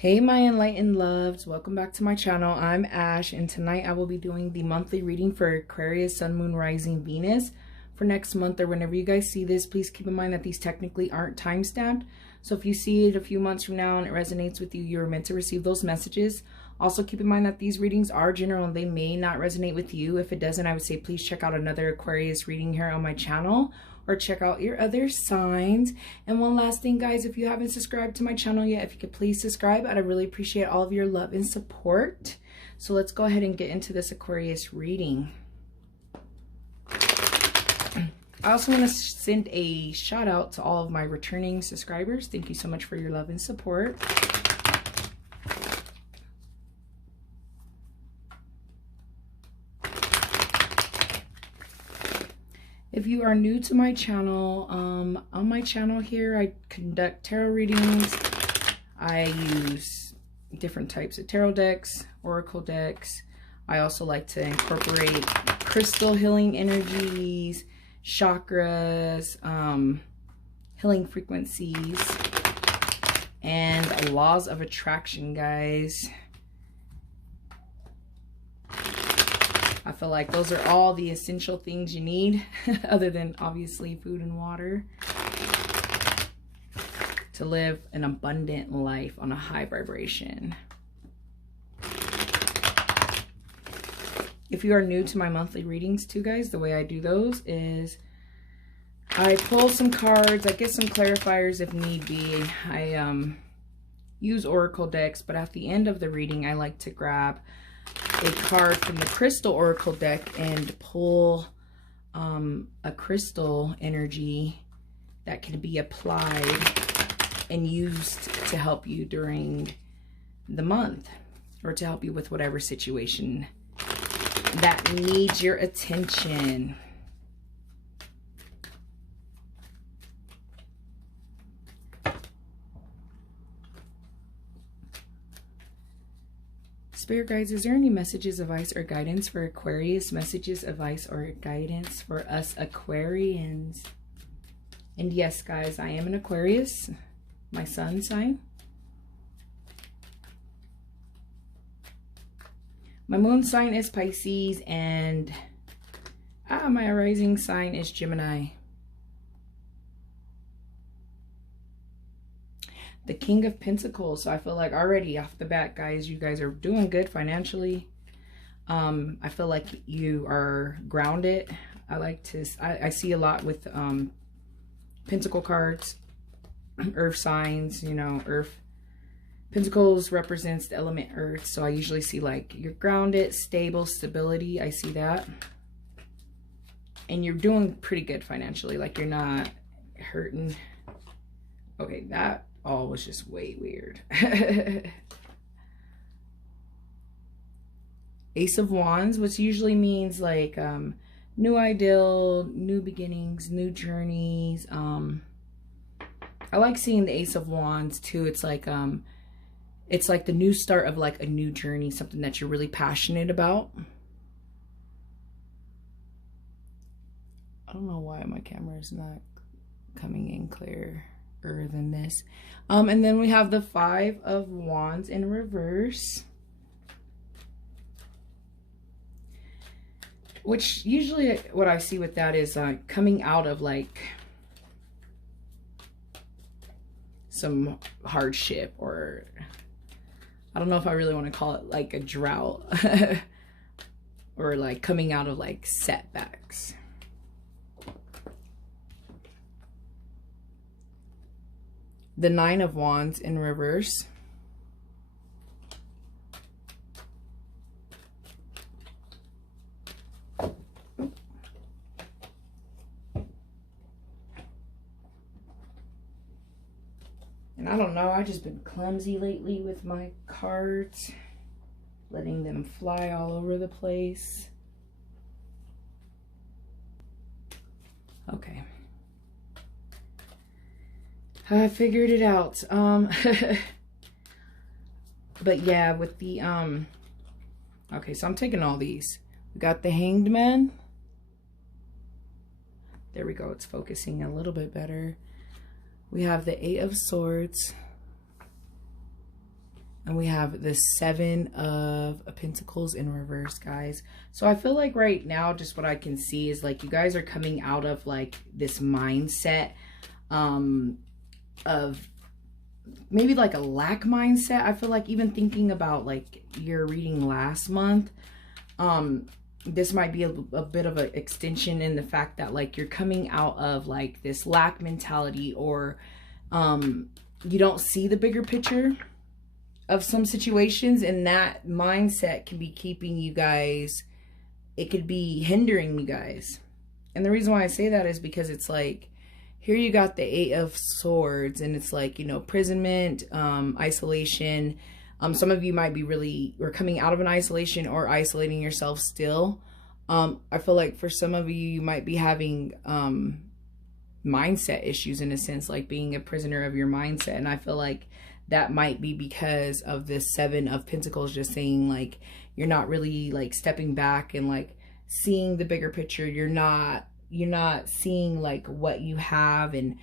Hey my enlightened loves, welcome back to my channel. I'm Ash, and tonight I will be doing the monthly reading for Aquarius, Sun, Moon, Rising, Venus for next month, or whenever you guys see this. Please keep in mind that these technically aren't time stamped, so if you see it a few months from now and it resonates with you, you're meant to receive those messages. Also keep in mind that these readings are general and they may not resonate with you. If it doesn't, I would say please check out another Aquarius reading here on my channel, or check out your other signs. And one last thing, guys, if you haven't subscribed to my channel yet, if you could please subscribe, I'd really appreciate all of your love and support. So let's go ahead and get into this Aquarius reading. I also want to send a shout out to all of my returning subscribers. Thank you so much for your love and support. If you are new to my channel, on my channel here, I conduct tarot readings. I use different types of tarot decks, oracle decks. I also like to incorporate crystal healing energies, chakras, healing frequencies, and laws of attraction, guys. I feel like those are all the essential things you need, other than obviously food and water, to live an abundant life on a high vibration. If you are new to my monthly readings too, guys, the way I do those is I pull some cards, I get some clarifiers if need be. I use oracle decks, but at the end of the reading, I like to grab a card from the crystal oracle deck and pull a crystal energy that can be applied and used to help you during the month, or to help you with whatever situation that needs your attention. Spirit guides, is there any messages, advice, or guidance for Aquarius? Messages, advice, or guidance for us Aquarians? And yes, guys, I am an Aquarius, my sun sign. My moon sign is Pisces, and my rising sign is Gemini. The King of Pentacles. So I feel like already off the bat, guys, you guys are doing good financially. I feel like you are grounded. I see a lot with Pentacle cards, earth signs, you know, earth. Pentacles represents the element earth. So I usually see like you're grounded, stable, stability. I see that. And you're doing pretty good financially. Like you're not hurting. Okay, that all was just way weird. Ace of Wands, which usually means like new ideal, new beginnings, new journeys. I like seeing the Ace of Wands too. It's like the new start of like a new journey, something that you're really passionate about. I don't know why my camera is not coming in clearer than this. And then we have the Five of Wands in reverse, which usually what I see with that is coming out of like some hardship, or I don't know if I really want to call it like a drought or like coming out of like setbacks. The Nine of Wands in reverse. And I don't know, I've just been clumsy lately with my cards, letting them fly all over the place. Okay. I figured it out. But yeah, with the okay, so I'm taking all these. We got the Hanged Man. There we go, it's focusing a little bit better. We have the Eight of Swords, And we have the Seven of Pentacles in reverse, guys. So I feel like right now, just what I can see is like you guys are coming out of like this mindset of maybe like a lack mindset. I feel like even thinking about like your reading last month, this might be a bit of an extension in the fact that like you're coming out of like this lack mentality, or you don't see the bigger picture of some situations, and that mindset can be keeping you guys, it could be hindering you guys. And the reason why I say that is because it's like, here you got the Eight of Swords, and it's like, you know, imprisonment, isolation. Some of you might be really, or coming out of an isolation or isolating yourself still. I feel like for some of you, you might be having mindset issues in a sense, like being a prisoner of your mindset. And I feel like that might be because of this Seven of Pentacles, just saying like, you're not really like stepping back and like seeing the bigger picture. You're not seeing like what you have and,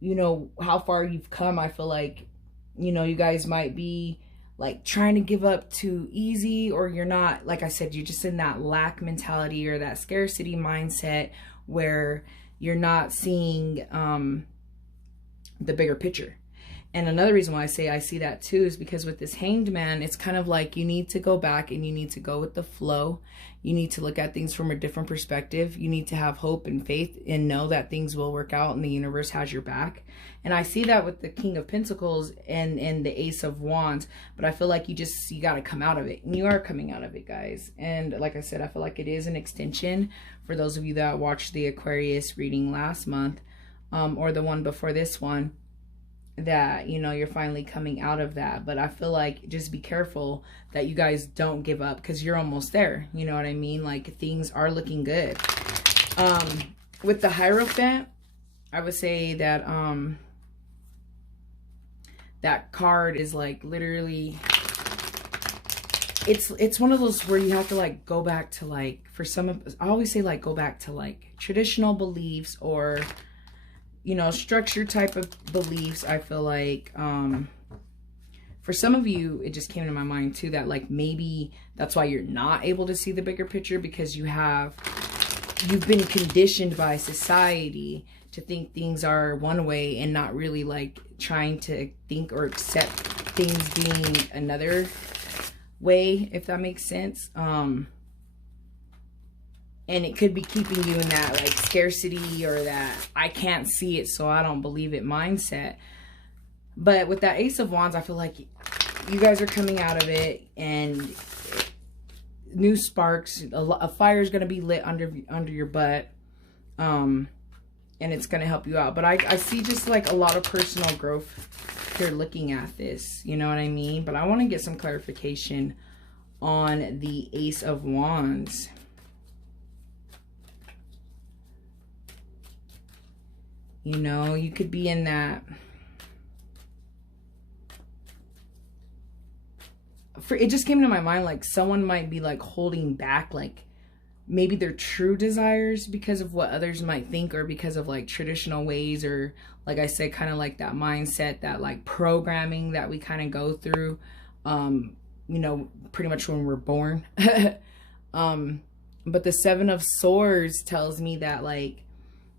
you know, how far you've come. I feel like, you know, you guys might be like trying to give up too easy, or you're not, like I said, you're just in that lack mentality or that scarcity mindset where you're not seeing the bigger picture. And another reason why I say I see that too is because with this Hanged Man, it's kind of like you need to go back and you need to go with the flow. You need to look at things from a different perspective. You need to have hope and faith and know that things will work out and the universe has your back. And I see that with the King of Pentacles and the Ace of Wands. But I feel like you got to come out of it. And you are coming out of it, guys. And like I said, I feel like it is an extension for those of you that watched the Aquarius reading last month, or the one before this one, that, you know, you're finally coming out of that. But I feel like just be careful that you guys don't give up, because you're almost there. You know what I mean? Like, things are looking good. With the Hierophant, I would say that that card is like literally, it's one of those where you have to like go back to, like, for some of, I always say like go back to like traditional beliefs, or, you know, structure type of beliefs. I feel like for some of you, it just came to my mind too, that like maybe that's why you're not able to see the bigger picture, because you've been conditioned by society to think things are one way and not really like trying to think or accept things being another way, if that makes sense. And it could be keeping you in that like scarcity, or that I can't see it so I don't believe it mindset. But with that Ace of Wands, I feel like you guys are coming out of it, and new sparks, a fire is going to be lit under your butt, and it's going to help you out. But I see just like a lot of personal growth here looking at this, you know what I mean? But I want to get some clarification on the Ace of Wands. You know, you could be in that, it just came to my mind, like someone might be like holding back, like maybe their true desires because of what others might think, or because of like traditional ways, or like I said, kind of like that mindset, that like programming that we kind of go through, you know, pretty much when we're born. But the Seven of Swords tells me that, like,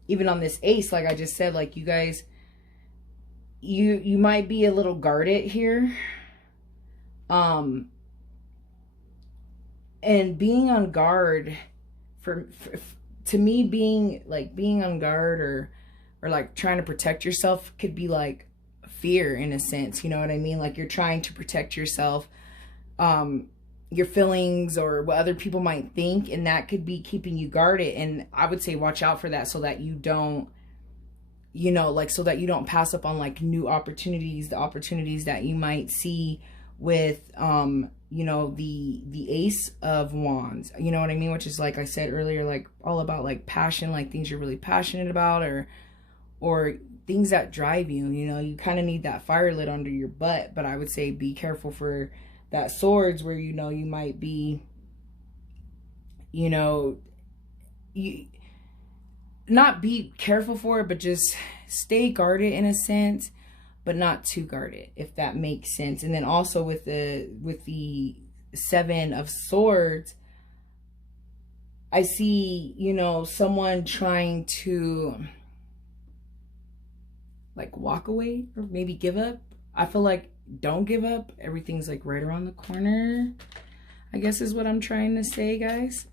even on this ace, like I just said, like you guys, you might be a little guarded here. And being on guard, to me, being on guard or like trying to protect yourself could be like fear in a sense, you know what I mean? Like you're trying to protect yourself, your feelings, or what other people might think, and that could be keeping you guarded. And I would say watch out for that, so that you don't, you know, like, so that you don't pass up on like new opportunities, the opportunities that you might see with you know, the Ace of Wands, you know what I mean, which is, like I said earlier, like all about like passion, like things you're really passionate about, or things that drive you. You know, you kind of need that fire lit under your butt. But I would say be careful for that Swords, where, you know, you might be, you know, you not be careful for it, but just stay guarded in a sense. but not too guarded, if that makes sense. And then also with the Seven of Swords, I see, you know, someone trying to like walk away or maybe give up. I feel like don't give up. Everything's like right around the corner, I guess is what I'm trying to say, guys.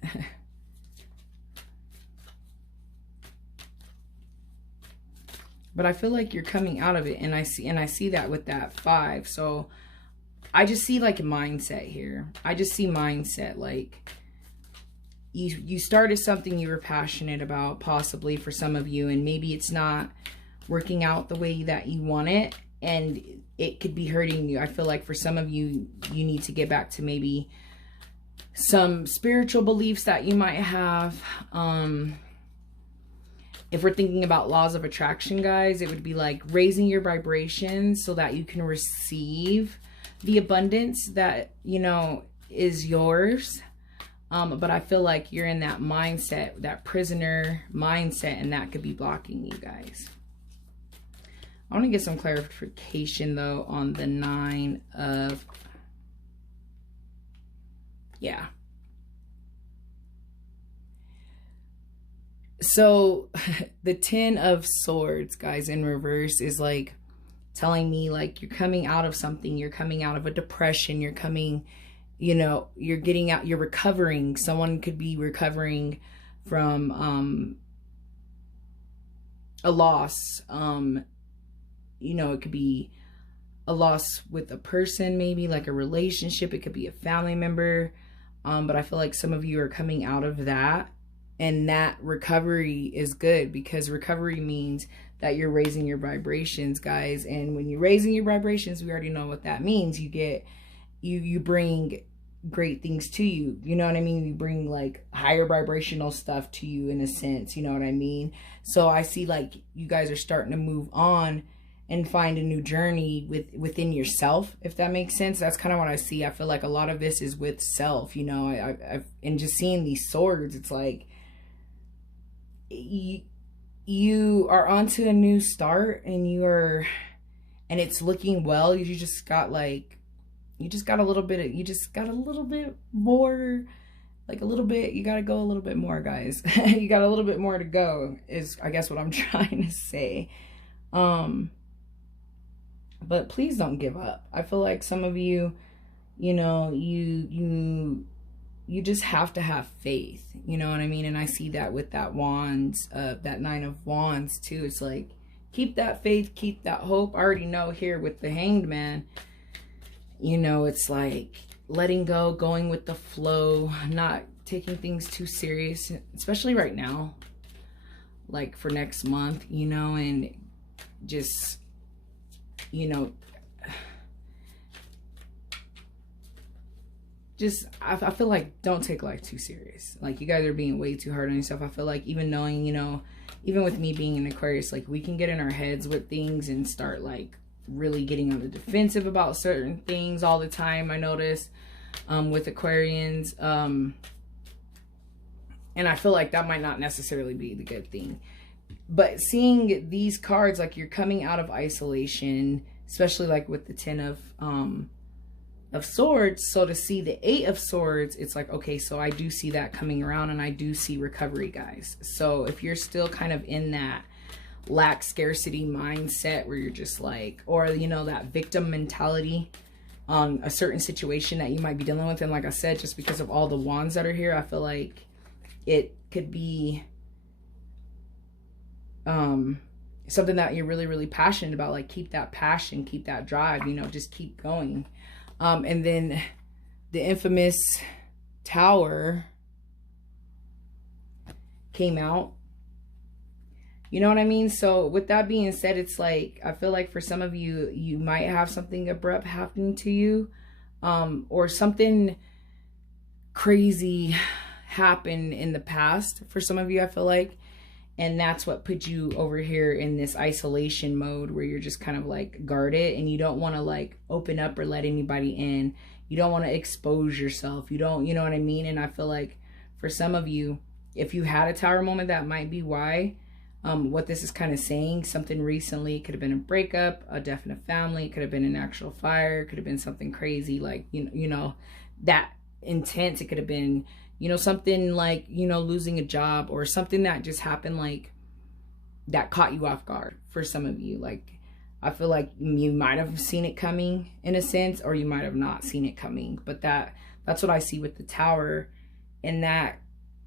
But I feel like you're coming out of it, and I see that with that 5. So I just see like a mindset here. I just see mindset, like you started something you were passionate about, possibly for some of you, and maybe it's not working out the way that you want it, and it could be hurting you. I feel like for some of you, you need to get back to maybe some spiritual beliefs that you might have. If we're thinking about laws of attraction, guys, it would be like raising your vibrations so that you can receive the abundance that, you know, is yours. But I feel like you're in that mindset, that prisoner mindset, and that could be blocking you, guys. I want to get some clarification, though, on the 9 of... Yeah. So the 10 of Swords, guys, in reverse is like telling me like you're coming out of something. You're coming out of a depression. You're coming, you know, you're getting out, you're recovering. Someone could be recovering from a loss. You know, it could be a loss with a person, maybe like a relationship. It could be a family member. But I feel like some of you are coming out of that. And that recovery is good, because recovery means that you're raising your vibrations, guys. And when you're raising your vibrations, we already know what that means. You get, you bring great things to you. You know what I mean? You bring like higher vibrational stuff to you in a sense. You know what I mean? So I see like you guys are starting to move on and find a new journey within yourself, if that makes sense. That's kind of what I see. I feel like a lot of this is with self, you know. I've and just seeing these swords, it's like, you are onto a new start, and and it's looking well. You just got like, you just got a little bit more, like a little bit, you got to go a little bit more, guys. You got a little bit more to go, is I guess what I'm trying to say. But please don't give up. I feel like some of you, you know, you just have to have faith, you know what I mean? And I see that with that wands, that 9 of Wands too. It's like, keep that faith, keep that hope. I already know here with the Hanged Man, you know, it's like letting go, going with the flow, not taking things too serious, especially right now, like for next month, you know, and just, you know, just, I feel like don't take life too serious. Like, you guys are being way too hard on yourself. I feel like even knowing, you know, even with me being an Aquarius, like we can get in our heads with things and start like really getting on the defensive about certain things all the time. I notice with Aquarians. And I feel like that might not necessarily be the good thing. But seeing these cards, like you're coming out of isolation, especially like with the 10 of Swords. So to see the 8 of Swords, it's like, okay, so I do see that coming around, and I do see recovery, guys. So if you're still kind of in that lack scarcity mindset where you're just like, or, you know, that victim mentality on a certain situation that you might be dealing with. And like I said, just because of all the wands that are here, I feel like it could be something that you're really, really passionate about. Like, keep that passion, keep that drive, you know, just keep going. And then the infamous Tower came out. You know what I mean? So with that being said, it's like, I feel like for some of you, you might have something abrupt happening to you, or something crazy happened in the past for some of you, I feel like. And that's what put you over here in this isolation mode where you're just kind of like guarded, and you don't want to like open up or let anybody in. You don't want to expose yourself. You don't, you know what I mean? And I feel like for some of you, if you had a Tower moment, that might be why. what this is kind of saying. Something recently, it could have been a breakup, a death in a family, it could have been an actual fire, it could have been something crazy, like, you know, that intense. It could have been, you know, something like, you know, losing a job, or something that just happened, like, that caught you off guard for some of you. Like, I feel like you might have seen it coming in a sense, or you might have not seen it coming. But that's what I see with the Tower. And that,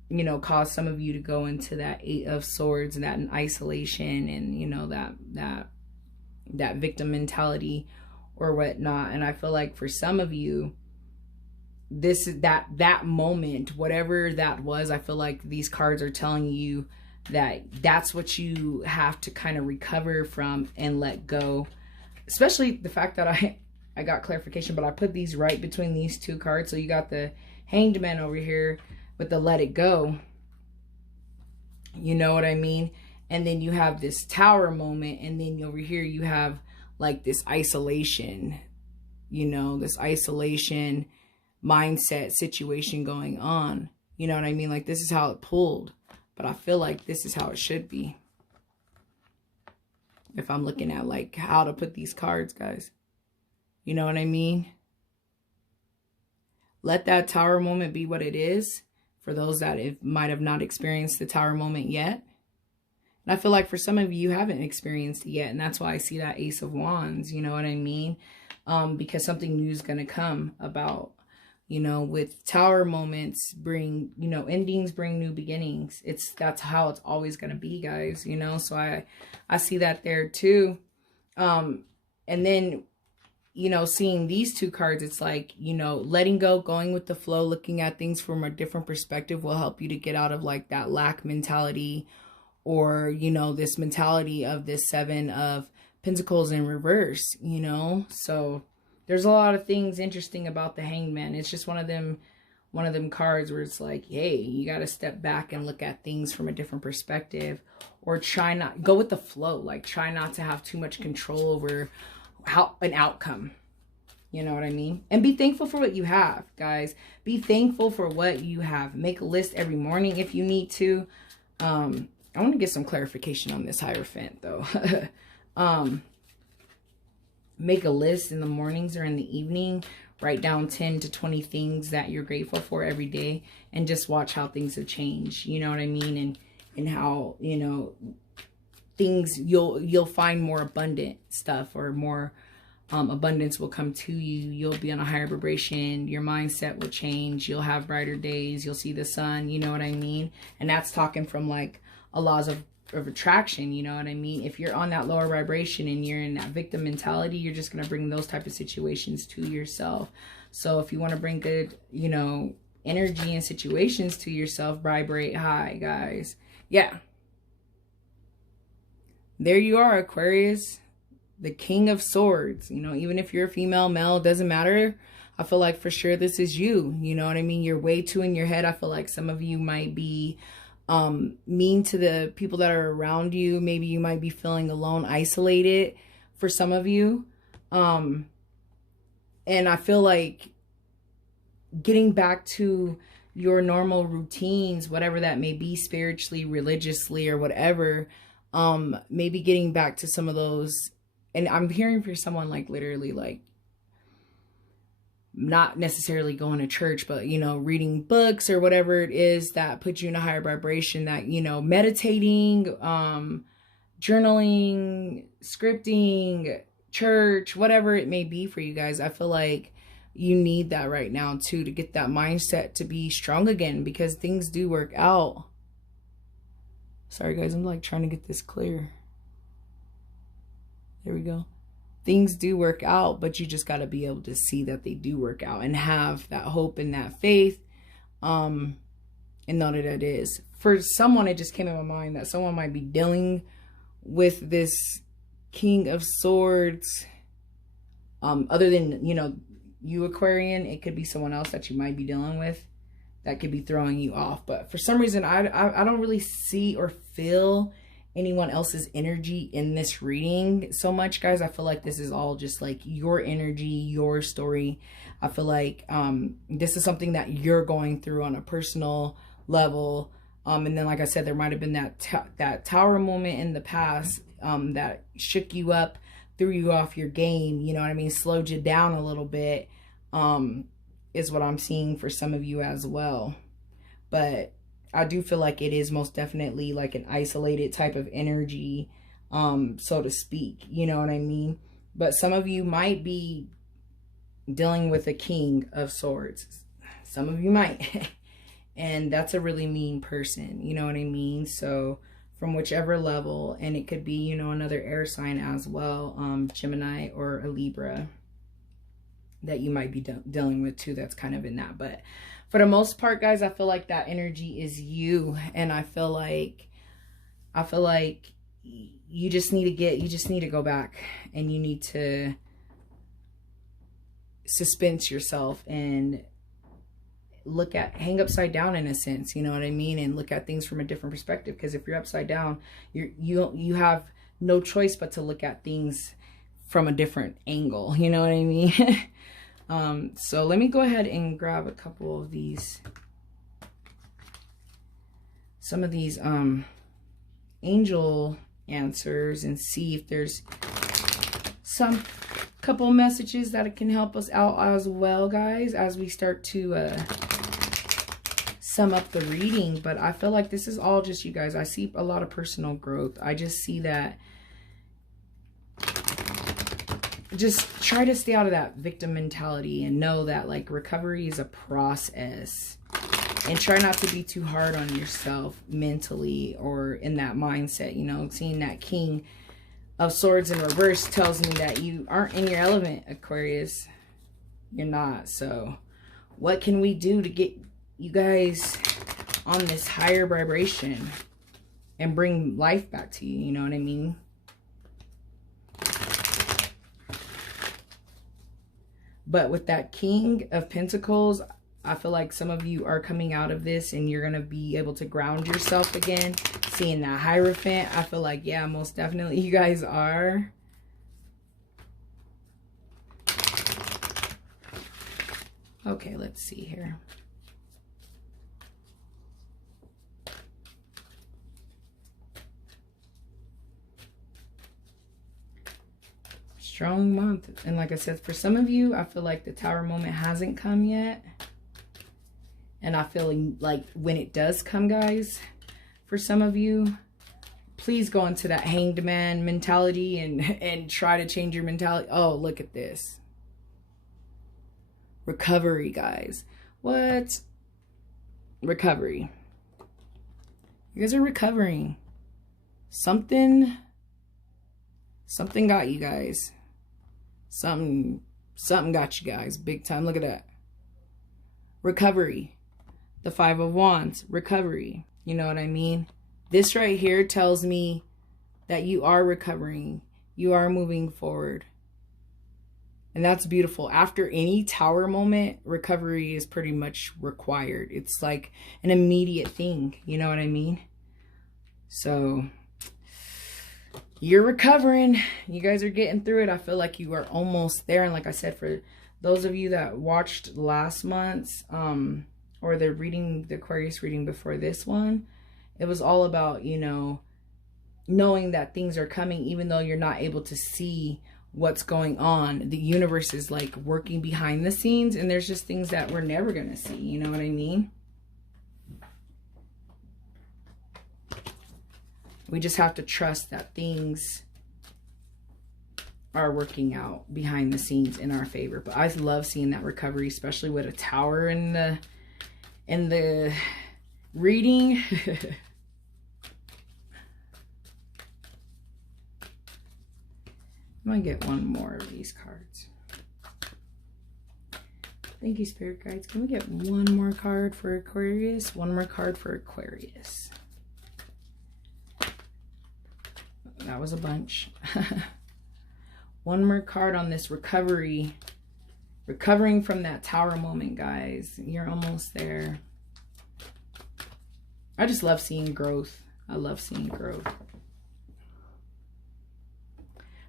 you know, caused some of you to go into that Eight of Swords and that in isolation, and, you know, that victim mentality or whatnot. And I feel like for some of you, this is that moment, whatever that was, I feel like these cards are telling you that that's what you have to kind of recover from and let go. Especially the fact that I got clarification, but I put these right between these two cards. So you got the Hanged Man over here with the let it go. You know what I mean? And then you have this Tower moment, and then over here you have like this isolation, you know, this isolation mindset situation going on. You know what I mean? Like, this is how it pulled. But I feel like this is how it should be. If I'm looking at like how to put these cards, guys. You know what I mean? Let that Tower moment be what it is. For those that might have not experienced the Tower moment yet. And I feel like for some of you haven't experienced it yet. And that's why I see that Ace of Wands. You know what I mean? Because something new is going to come about. You know, with Tower moments bring, you know, endings bring new beginnings. That's how it's always going to be, guys, you know. So I see that there too. And then, you know, seeing these two cards, it's like, you know, letting go, going with the flow, looking at things from a different perspective will help you to get out of like that lack mentality, or, you know, this mentality of this Seven of Pentacles in reverse, you know. So there's a lot of things interesting about the Hanged Man. It's just one of them cards where it's like, hey, you got to step back and look at things from a different perspective, or try not, go with the flow. Like, try not to have too much control over an outcome. You know what I mean? And be thankful for what you have, guys. Be thankful for what you have. Make a list every morning if you need to. I want to get some clarification on this Hierophant though. Make a list in the mornings or in the evening. Write down 10 to 20 things that you're grateful for every day, and just watch how things have changed. You know what I mean? And how, you know, things, you'll find more abundant stuff, or more abundance will come to you. You'll be on a higher vibration. Your mindset will change. You'll have brighter days. You'll see the sun. You know what I mean? And that's talking from like a laws of attraction. You know what I mean? If you're on that lower vibration and you're in that victim mentality, you're just going to bring those type of situations to yourself. So if you want to bring good, you know, energy and situations to yourself, vibrate high, guys. Yeah. There you are, Aquarius, the King of Swords. You know, even if you're a female, male, doesn't matter. I feel like for sure this is you. You know what I mean? You're way too in your head. I feel like some of you might be mean to the people that are around you. Maybe you might be feeling alone, isolated for some of you. And I feel like getting back to your normal routines, whatever that may be, spiritually, religiously, or whatever, maybe getting back to some of those. And I'm hearing for someone like literally like not necessarily going to church, but, you know, reading books or whatever it is that puts you in a higher vibration, that, you know, meditating, journaling, scripting, church, whatever it may be for you guys. I feel like you need that right now too, to get that mindset to be strong again, because things do work out. Sorry guys, I'm like trying to get this clear. There we go. Things do work out, but you just got to be able to see that they do work out and have that hope and that faith, and know that it is. For someone, it just came in my mind that someone might be dealing with this King of Swords. Other than, you know, you Aquarian, it could be someone else that you might be dealing with that could be throwing you off. But for some reason, I don't really see or feel anyone else's energy in this reading so much, guys. I feel like this is all just like your energy, your story. I feel like this is something that you're going through on a personal level. And then, like I said, there might have been that tower moment in the past that shook you up, threw you off your game, you know what I mean, slowed you down a little bit, is what I'm seeing for some of you as well. But I do feel like it is most definitely like an isolated type of energy, so to speak, you know what I mean? But some of you might be dealing with a King of Swords. Some of you might. And that's a really mean person, you know what I mean? So from whichever level, and it could be, you know, another air sign as well, Gemini or a Libra that you might be dealing with too, that's kind of in that. But for the most part, guys, I feel like that energy is you. And I feel like you just need to go back, and you need to suspense yourself and hang upside down in a sense, you know what I mean? And look at things from a different perspective. Because if you're upside down, you have no choice but to look at things from a different angle, you know what I mean? So let me go ahead and grab a couple of these, some of these angel answers, and see if there's some couple messages that can help us out as well, guys, as we start to sum up the reading. But I feel like this is all just you guys. I see a lot of personal growth. I just see that just try to stay out of that victim mentality, and know that like recovery is a process, and try not to be too hard on yourself mentally or in that mindset. You know, seeing that King of Swords in reverse tells me that you aren't in your element, Aquarius. You're not. So what can we do to get you guys on this higher vibration and bring life back to you? You know what I mean? But with that King of Pentacles, I feel like some of you are coming out of this and you're going to be able to ground yourself again. Seeing that Hierophant, I feel like, yeah, most definitely you guys are. Okay, let's see here. Strong month. And like I said, for some of you, I feel like the Tower moment hasn't come yet. And I feel like when it does come, guys, for some of you, please go into that Hanged Man mentality and try to change your mentality. Oh, look at this. Recovery, guys. What? Recovery. You guys are recovering. Something got you guys. Something got you guys. Big time. Look at that. Recovery. The Five of Wands. Recovery. You know what I mean? This right here tells me that you are recovering. You are moving forward. And that's beautiful. After any Tower moment, recovery is pretty much required. It's like an immediate thing. You know what I mean? So you're recovering. You guys are getting through it. I feel like you are almost there. And like I said, for those of you that watched last month's or the Aquarius reading before this one, it was all about, you know, knowing that things are coming even though you're not able to see what's going on. The universe is like working behind the scenes, and there's just things that we're never going to see. You know what I mean? We just have to trust that things are working out behind the scenes in our favor. But I love seeing that recovery, especially with a Tower in the reading. I'm gonna get one more of these cards. Thank you, Spirit Guides. Can we get one more card for Aquarius? One more card for Aquarius. That was a bunch. One more card on this recovery. Recovering from that Tower moment, guys. You're almost there. I just love seeing growth. I love seeing growth.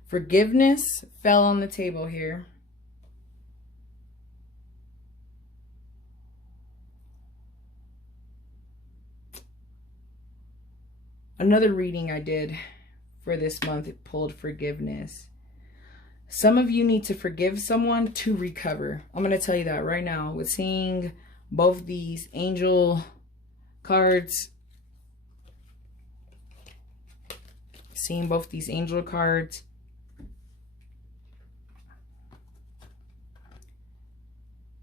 Forgiveness fell on the table here. Another reading I did for this month, it pulled forgiveness. Some of you need to forgive someone to recover. I'm going to tell you that right now. With seeing both these angel cards,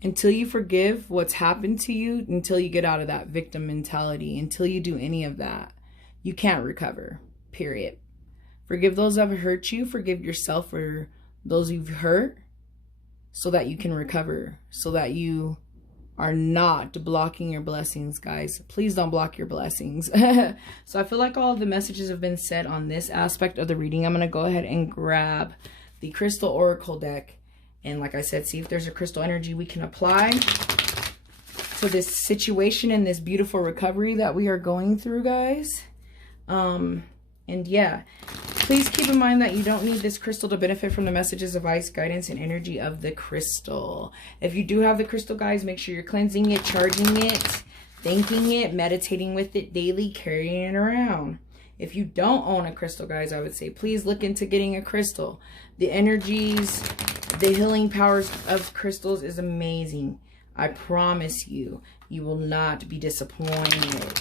until you forgive what's happened to you, until you get out of that victim mentality, until you do any of that, you can't recover, period. Forgive those that have hurt you. Forgive yourself for those you've hurt, so that you can recover, so that you are not blocking your blessings, guys. Please don't block your blessings. So I feel like all of the messages have been said on this aspect of the reading. I'm going to go ahead and grab the Crystal Oracle deck. And like I said, see if there's a crystal energy we can apply to this situation and this beautiful recovery that we are going through, guys. And yeah, please keep in mind that you don't need this crystal to benefit from the messages, advice, guidance, and energy of the crystal. If you do have the crystal, guys, make sure you're cleansing it, charging it, thanking it, meditating with it daily, carrying it around. If you don't own a crystal, guys, I would say please look into getting a crystal. The energies, the healing powers of crystals is amazing. I promise you, you will not be disappointed.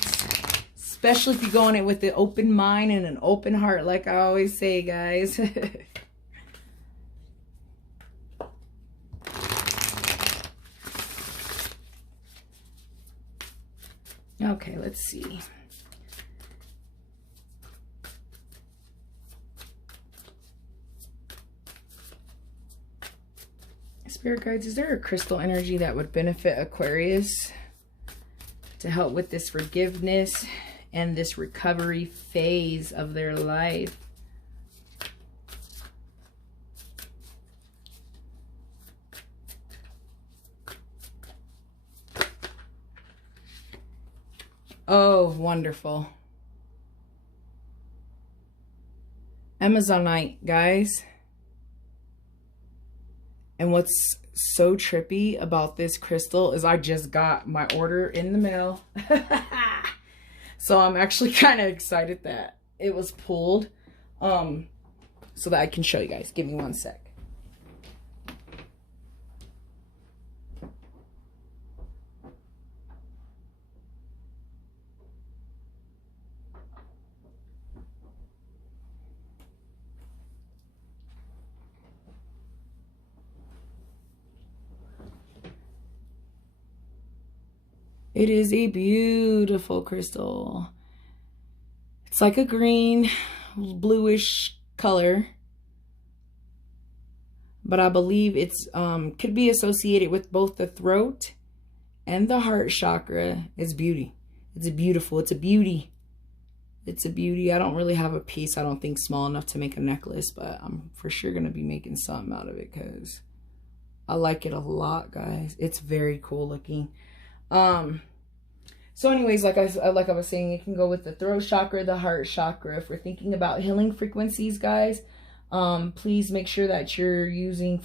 Especially if you go in it with an open mind and an open heart, like I always say, guys. Okay, let's see. Spirit guides, is there a crystal energy that would benefit Aquarius to help with this forgiveness and this recovery phase of their life? Oh, wonderful. Amazonite, guys. And what's so trippy about this crystal is I just got my order in the mail. So I'm actually kind of excited that it was pulled, so that I can show you guys. Give me one sec. It is a beautiful crystal. It's like a green, bluish color. But I believe it's could be associated with both the throat and the heart chakra. It's beauty. It's beautiful. It's a beauty. It's a beauty. I don't really have a piece, I don't think, small enough to make a necklace, but I'm for sure going to be making something out of it because I like it a lot, guys. It's very cool looking. So anyways, like I was saying, it can go with the throat chakra, the heart chakra. If we're thinking about healing frequencies, guys, please make sure that you're listening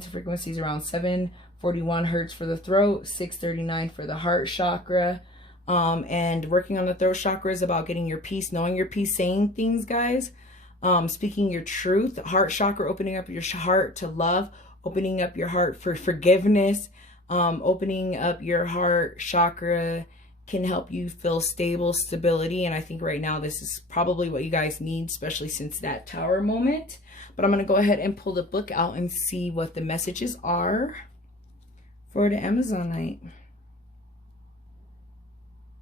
to frequencies around 741 hertz for the throat, 639 for the heart chakra. And working on the throat chakra is about getting your peace, knowing your peace, saying things, guys, speaking your truth. Heart chakra, opening up your heart to love, opening up your heart for forgiveness. Opening up your heart chakra can help you feel stability. And I think right now this is probably what you guys need, especially since that tower moment. But I'm going to go ahead and pull the book out and see what the messages are for the Amazonite.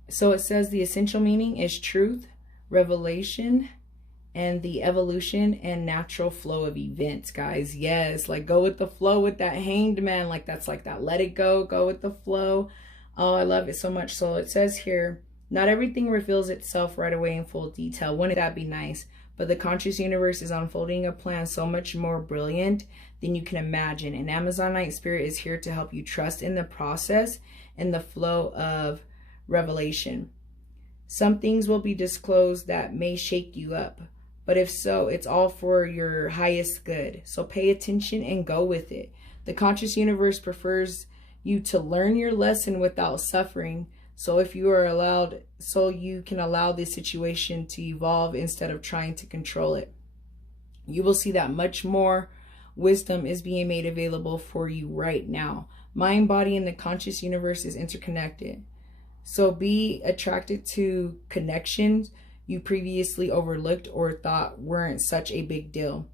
So it says the essential meaning is truth, revelation, and the evolution and natural flow of events, guys. Yes, like go with the flow with that Hanged Man. Like that's like that let it go with the flow. Oh, I love it so much. So it says here, not everything reveals itself right away in full detail. Wouldn't that be nice? But the conscious universe is unfolding a plan so much more brilliant than you can imagine. And Amazonite spirit is here to help you trust in the process and the flow of revelation. Some things will be disclosed that may shake you up. But if so, it's all for your highest good. So pay attention and go with it. The conscious universe prefers you to learn your lesson without suffering So if you are allowed, so you can allow this situation to evolve instead of trying to control it. You will see that much more wisdom is being made available for you right now. Mind, body, and the conscious universe is interconnected. So be attracted to connections you previously overlooked or thought weren't such a big deal.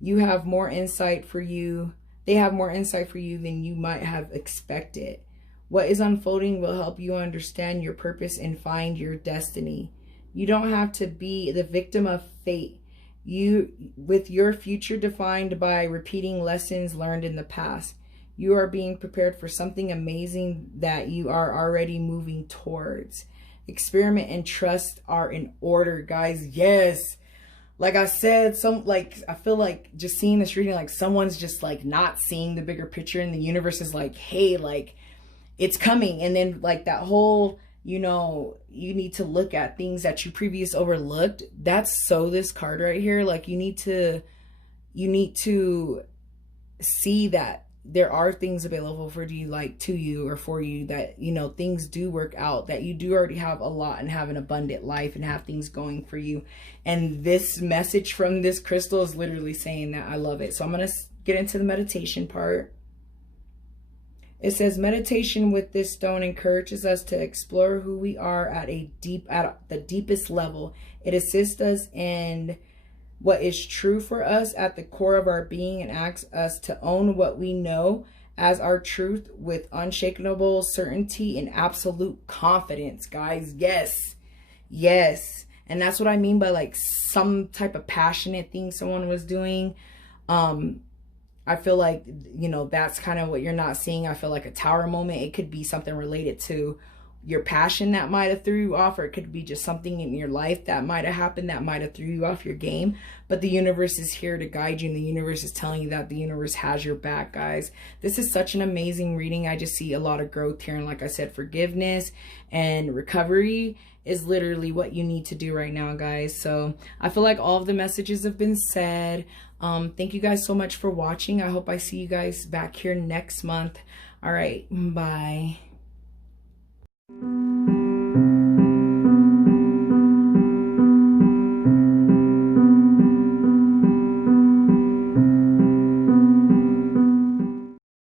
You have more insight for you. They have more insight for you than you might have expected. What is unfolding will help you understand your purpose and find your destiny. You don't have to be the victim of fate. With your future defined by repeating lessons learned in the past. You are being prepared for something amazing that you are already moving towards. Experiment and trust are in order, guys. Yes. Like I said, I feel like just seeing this reading, like someone's just like not seeing the bigger picture, and the universe is like, hey, like it's coming. And then like that whole, you know, you need to look at things that you previously overlooked. That's so this card right here. Like you need to see that there are things available for you, like to you or for you, that, you know, things do work out, that you do already have a lot and have an abundant life and have things going for you. And this message from this crystal is literally saying that. I love it. So I'm going to get into the meditation part. It says meditation with this stone encourages us to explore who we are at the deepest level. It assists us in what is true for us at the core of our being and asks us to own what we know as our truth with unshakable certainty and absolute confidence, guys. Yes. Yes. And that's what I mean by like some type of passionate thing someone was doing. I feel like, you know, that's kind of what you're not seeing. I feel like a tower moment. It could be something related to your passion that might have threw you off, or it could be just something in your life that might have happened that might have threw you off your game. But the universe is here to guide you, and the universe is telling you that the universe has your back, guys. This is such an amazing reading. I just see a lot of growth here, and like I said, forgiveness and recovery is literally what you need to do right now, guys. So I feel like all of the messages have been said. Thank you guys so much for watching. I hope I see you guys back here next month. All right, bye.